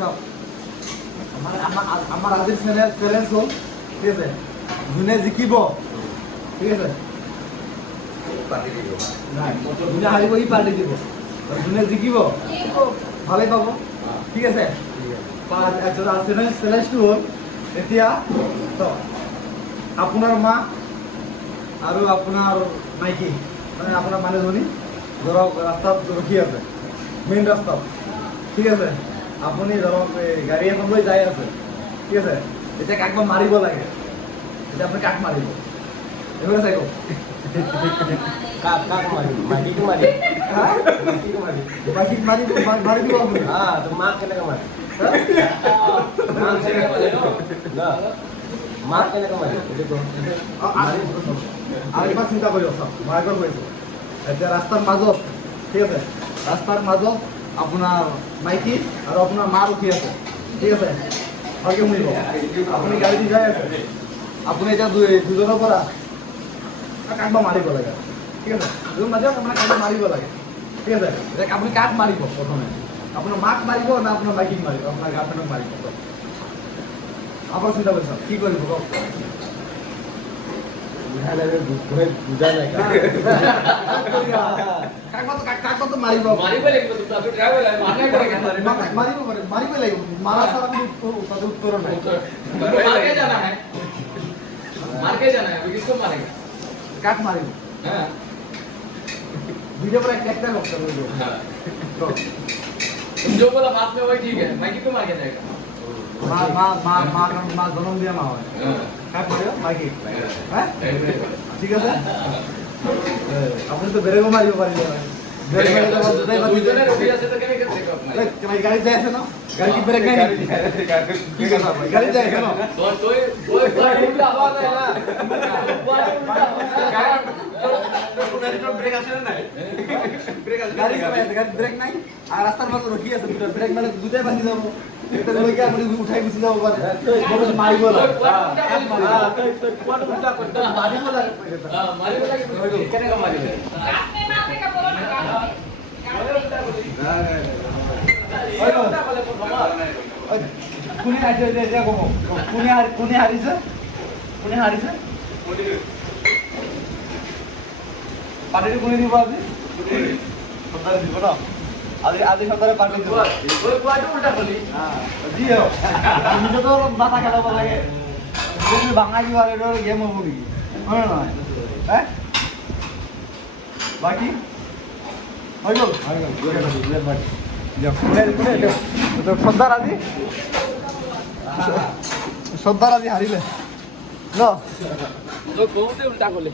সব আমাৰ আজিৰ চ্যালেঞ্জ হ'ল ঠিক আছে যোনে জিকিব ঠিক আছে পাৰ্টি দিব নাই যোনে হাৰিব ই পাৰ্টি দিব যোনে জিকিব ভালেই পাব ঠিক আছে চ্যালেঞ্জটো হ'ল এতিয়া আপোনাৰ মা আৰু আপোনাৰ মাইকী মানে আপোনাৰ মানুহজনী ধৰক ৰাস্তাত ৰখি আছে মেইন ৰাস্তাত ঠিক আছে আপুনি ধৰক গাড়ী এখন লৈ যাই আছে ঠিক আছে এতিয়া কাক মাৰিব লাগে এতিয়া আপুনি কাক মাৰিব এইবাৰ চাই কওক কাক মাৰি মাটিকে মাৰি মাটিকে মাৰি বাকীক মাৰি দিব আপুনি হ্যাঁ তো মাক কেনেকে মাৰি মাক কেনেকে মাৰি না মাক কেনেকে মাৰি দেখো আৰেকবাৰ চিন্তা কৰি চাওক মই একবাৰ কৈছোঁ এতিয়া ৰাস্তাৰ মাজত ঠিক আছে ৰাস্তাৰ মাজত আপোনাৰ মাইকী আৰু আপোনাৰ মা ৰখি আছে ঠিক আছে ভালকৈ শুনিব আপুনি গাড়ী দি যাই আছে আপুনি এতিয়া দুজনৰ পৰা কাক মাৰিব লাগে ঠিক আছে দুজন মাজত আপোনাৰ কাক মাৰিব লাগে ঠিক আছে এতিয়া আপুনি কাক মাৰিব প্ৰথমে আপোনাৰ মাক মাৰিব না আপোনাৰ মাইকীক মাৰিব আপোনাৰ গাৰ্লফ্ৰেণ্ডক মাৰিব আপোনাৰ চিন্তা কৰি চাওক কি কৰিব কওক বুঝা নাই কাকতো মাৰিব মাৰিব লাগিব তো আপনি ড্ৰাইভাৰ মাৰনা পড়েगा মাৰিব লাগিব মাৰা ছাড়া কোনো উত্তৰ নাই मार के जाना है अभी किसको मारेगा কাক মাৰিব हाँ ভিডিও पर একটা লোক করে দিও हाँ। तुम जो बोला बात में वही ठीक है माइकी को मार के जाएगा মা জনম দিয়া মা হয় हाँ। কাক মাৰিব মাইকি হ্যাঁ हाँ। ঠিক আছে আপনি তো বেরেগো মারিব পারিলে ব্রেক মারিলে দুটাই বাজি দুজনে রবি আছে তো কেন করতে কো ভাই গাড়ি যায় আছে না গাড়ি কি ব্রেক নাই কি কথা ভাই গাড়ি যায় আছে না तो उल्टा आवाज है ना ব্রেক আছে না গাড়ি গাড়ি ব্রেক নাই আর রাস্তার মাঝে রকি আছে ব্রেক মানে দুটাই বাজি যাব এটা লইকে আপনি উঠাই গুছি যাব পারে বড় মারিব না উল্টা করতে মারিব লাগে हां मारिबो লাগে কেন কা মারিবে কোনে আছে এটা কম কোনে হারিছে পার্টি কোনে দিব আজি সন্তান দিব না আজি সন্তানে পার্টি দিব ওই কোয়াটো উল্টা বলি জি হোক নিজে তো মাথা খেলাব লাগে যদি বাঙালি আর এটা গেম হবো নাকি হয় না হ্যাঁ বাকি হৈ গ'ল শ্ৰদ্ধাৰ আজি হাৰিলে ন তো কোতে উল্টা বলে